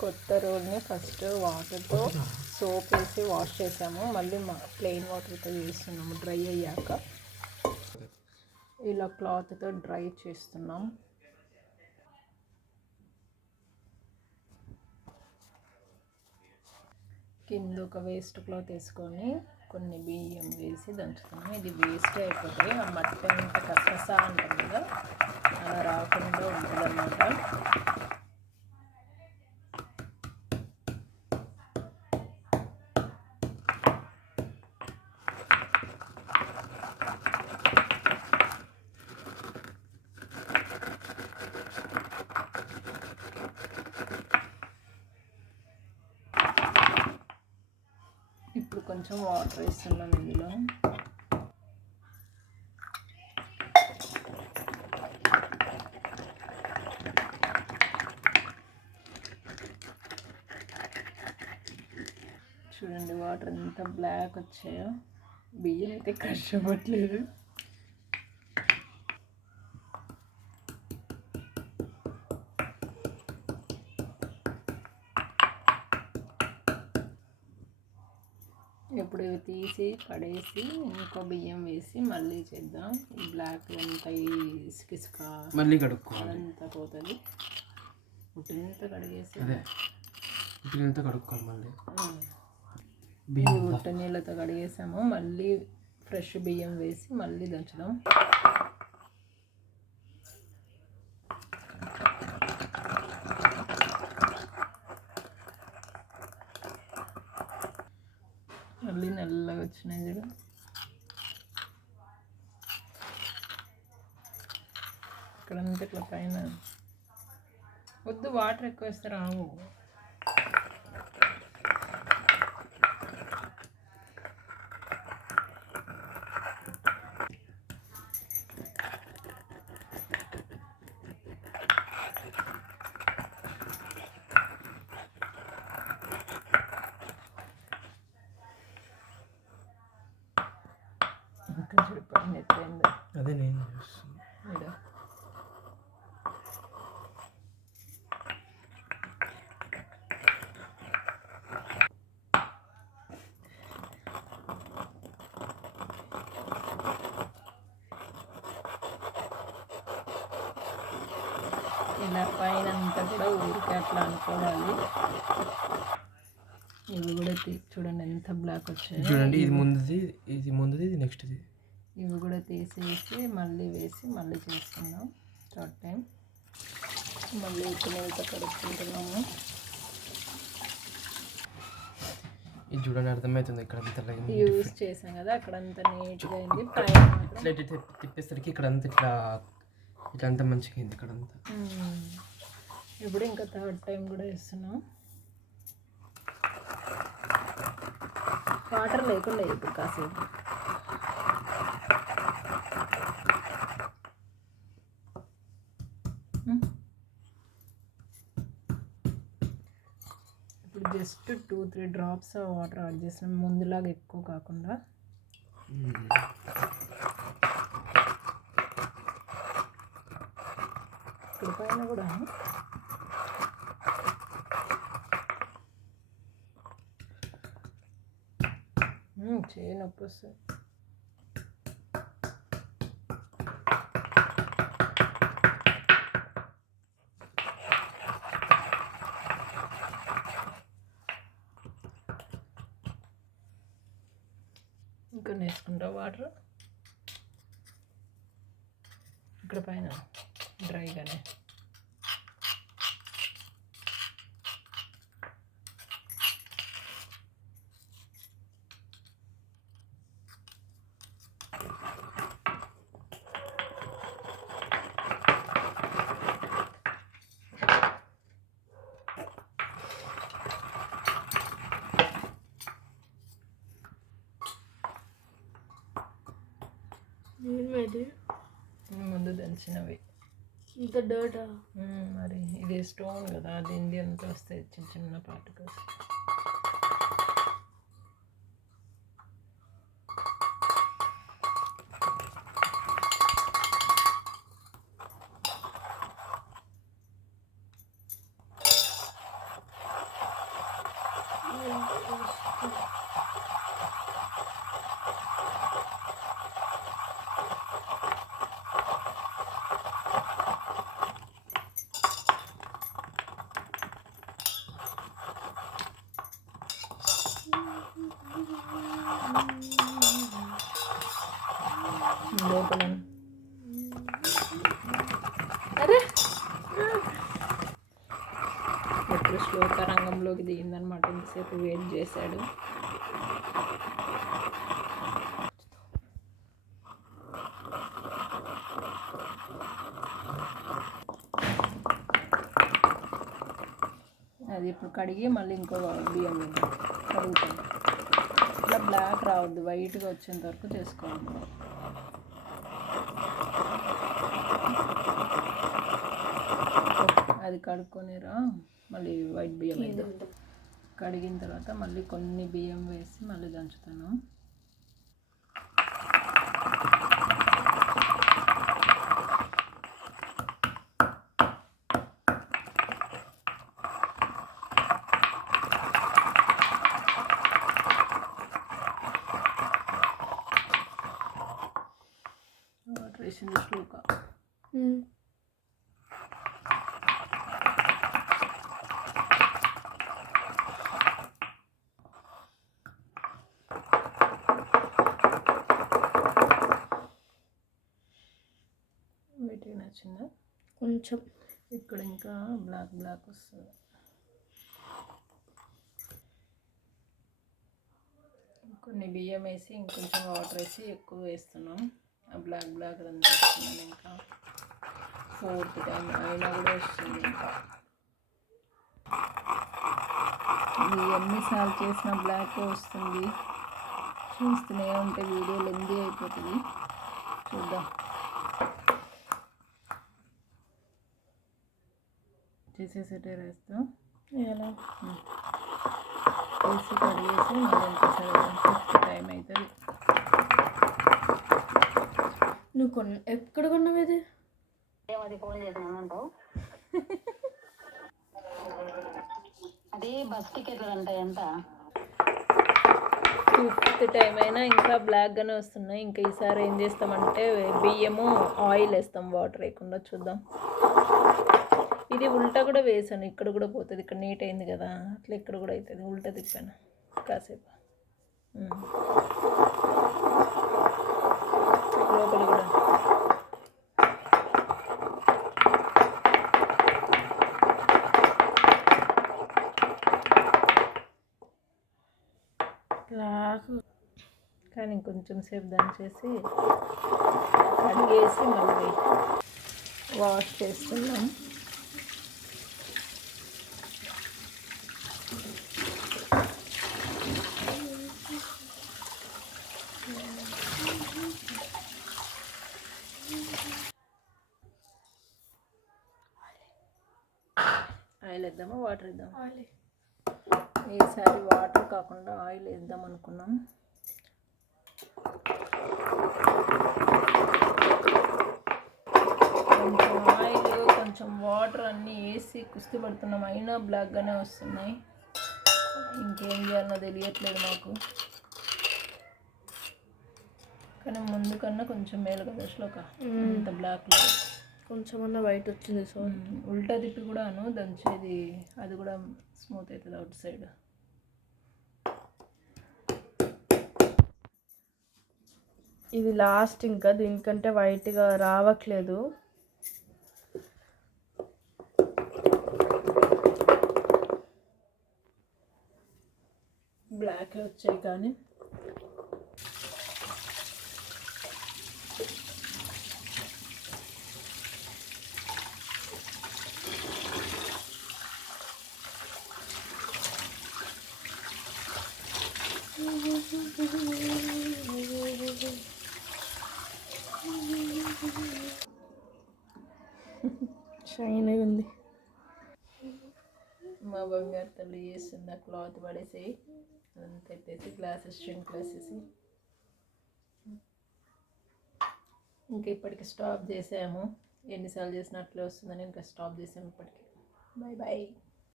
కొత్త రోల్ని ఫస్ట్ వాటర్తో సోప్ వేసి వాష్ చేసాము, మళ్ళీ ప్లెయిన్ వాటర్తో చేస్తున్నాము డ్రై అయ్యాక. ఇలా క్లాత్తో డ్రై చేస్తున్నాం. కింద ఒక వేస్ట్ క్లాత్ వేసుకొని కొన్ని బియ్యం వేసి దంచుతున్నాం. ఇది వేస్ట్ అయిపోతే ఆ మట్టి అంతా కసకసా అంటారు కదా, అలా రాకుండా ఉంటుంది అన్నమాట. ఇప్పుడు కొంచెం వాటర్ వేస్తున్నాం ఇందులో. చూడండి వాటర్ ఎంత బ్లాక్ వచ్చాయో. బియ్యం అయితే కష్టపడలేదు. ఇప్పుడు తీసి పడేసి ఇంకో బియ్యం వేసి మళ్ళీ చేద్దాం. ఈ బ్లాక్ అంతా ఈ ఇసుక మళ్ళీ కడుక్కోవాలి, అంతా పోతుంది. ఉట్టినంత కడిగేసి ఉట్టినంత కడుక్కోవాలి. మళ్ళీ ఉట్ట నీళ్ళతో కడిగేసాము, మళ్ళీ ఫ్రెష్ బియ్యం వేసి మళ్ళీ దంచుదాం. మళ్ళీ నల్లగా వచ్చినాయి చూడు. ఇక్కడంతా ఇట్లా పైన వద్దు, వాటర్ ఎక్కువ వేస్తే రావు. అదే నేను చూస్తున్నా. ఇలా పైన అంతా కూడా ఊరికే అట్లా అనుకోవాలి. ఇవి కూడా చూడండి ఎంత బ్లాక్ వచ్చాయి. చూడండి, ఇది ముందుది, ఇది నెక్స్ట్ది. ఇవి కూడా తీసేసి మళ్ళీ వేసి మళ్ళీ చేసుకుందాం. థర్డ్ టైం మళ్ళీ ఉప్పు కడుక్కుంటున్నాము. ఇది చూడండి, అర్థమవుతుంది. ఇక్కడ యూజ్ చేసాం కదా, అక్కడంతా నీట్గా అయింది. పైన ఇట్లా తిప్పేసరికి ఇక్కడంతా ఇట్లంతా మంచిగా అయింది ఇక్కడంతా. ఇప్పుడు ఇంకా థర్డ్ టైం కూడా వేస్తున్నాం. వాటర్ లేకుండా ఇప్పుడు కాసేపు ఇప్పుడు జస్ట్ 2-3 డ్రాప్స్ వాటర్ యాడ్ చేస్తున్నాం, ముందులాగా ఎక్కువ కాకుండా. ఇక్కడ పైన కూడా చేయి నొప్పి వస్తుంది. ఇంకా వేసుకుంటా వాటర్ ఇక్కడ పైన డ్రైగానే. ముందు దంచినవి ఇంత డర్టా. మరి ఇది స్టోన్ కదా, దీన్ని అంత వస్తాయి చిన్న చిన్న పార్టికల్స్. లోపల అరే ఎప్పుడు శ్లోక రంగంలోకి దిగిందనమాట. ఇంతసేపు వెయిట్ చేశాడు. అది ఇప్పుడు కడిగి మళ్ళీ ఇంకో బియ్యం కడుగుతాను. ఇట్లా బ్లాక్ రావద్దు, వైట్గా వచ్చేంత వరకు చేసుకోవాలి. అది కడుక్కొనిరా మళ్ళీ వైట్ బియ్యం వేద్దాం. కడిగిన తర్వాత మళ్ళీ కొన్ని బియ్యం వేసి మళ్ళీ దంచుతాను. వాటర్ వేసింది శ్లోక. వీటికి నచ్చిందా కొంచెం? ఇక్కడ ఇంకా బ్లాక్ బ్లాక్ వస్తుంది. కొన్ని బియ్యం వేసి ఇంకొంచెం వాటర్ వేసి ఎక్కువ వేస్తున్నాం. ఆ బ్లాక్ బ్లాక్ అంతా వస్తున్నాను. ఇంకా 4th టైం అయినా కూడా వస్తుంది. ఇంకా ఇది ఎన్నిసార్లు చేసిన బ్లాక్ వస్తుంది. చూస్తూనే ఉంటే వీడియో లెందీ అయిపోతుంది. చూద్దాం. చేసేసేటే వేస్తాం. ఎలా వేసి కడిగేసి మళ్ళీ ఇంకోసారి 5th టైం అవుతుంది. నువ్వు ఎక్కడ కొన్నావు ఇది? అది ఫోన్ చేసినానంటావు. అది బస్ టికెట్లు అంట ఎంత? 5th టైం అయినా ఇంకా బ్లాక్గానే వస్తున్నాయి. ఇంకా ఈసారి ఏం చేస్తామంటే బియ్యము ఆయిల్ వేస్తాం, వాటర్ వేయకుండా. చూద్దాం. ఇది ఉల్టా కూడా వేసాను, ఇక్కడ కూడా పోతుంది. ఇక్కడ నీట్ అయింది కదా, అట్లా ఇక్కడ కూడా అవుతుంది. ఉల్టా తిప్పాను కాసేపు. లోపల కూడా కానీ ఇంకొంచెం సేపు దంచేసి కడిగేసి మళ్ళీ వాష్ చేస్తున్నాం. ఆయిల్ వేద్దామా వాటర్ వేద్దామా? ఈసారి వాటర్ కాకుండా ఆయిల్ వేద్దాం అనుకున్నాం. కొంచెం ఆయిల్ కొంచెం వాటర్ అన్నీ వేసి కుస్తీ పడుతున్నాం. అయినా బ్లాక్గానే వస్తున్నాయి. ఇంకేం చేయాలో తెలియట్లేదు మాకు. కానీ ముందు కన్నా కొంచెం మేలు కదా శ్లోక. అంత బ్లాక్లో కొంచెం అన్న వైట్ వచ్చింది. సో ఉల్టా తిప్పి కూడాను దంచేది, అది కూడా స్మూత్ అవుతుంది అవుట్ సైడ్. ఇది లాస్ట్, ఇంకా దీనికంటే వైట్గా రావట్లేదు. బ్లాక్ వచ్చాయి కానీ షైనీగా ఉంది. మా బంగారు తల్లి చేస్తుంది. ఆ క్లాత్ పడేసి అదంతా ఎత్తేసి గ్లాసెస్ షింక్ వేసేసి ఇంకా ఇప్పటికి స్టాప్ చేసాము. ఎన్నిసార్లు చేసినట్లే వస్తుందని ఇంకా స్టాప్ చేసాము ఇప్పటికి. Bye bye.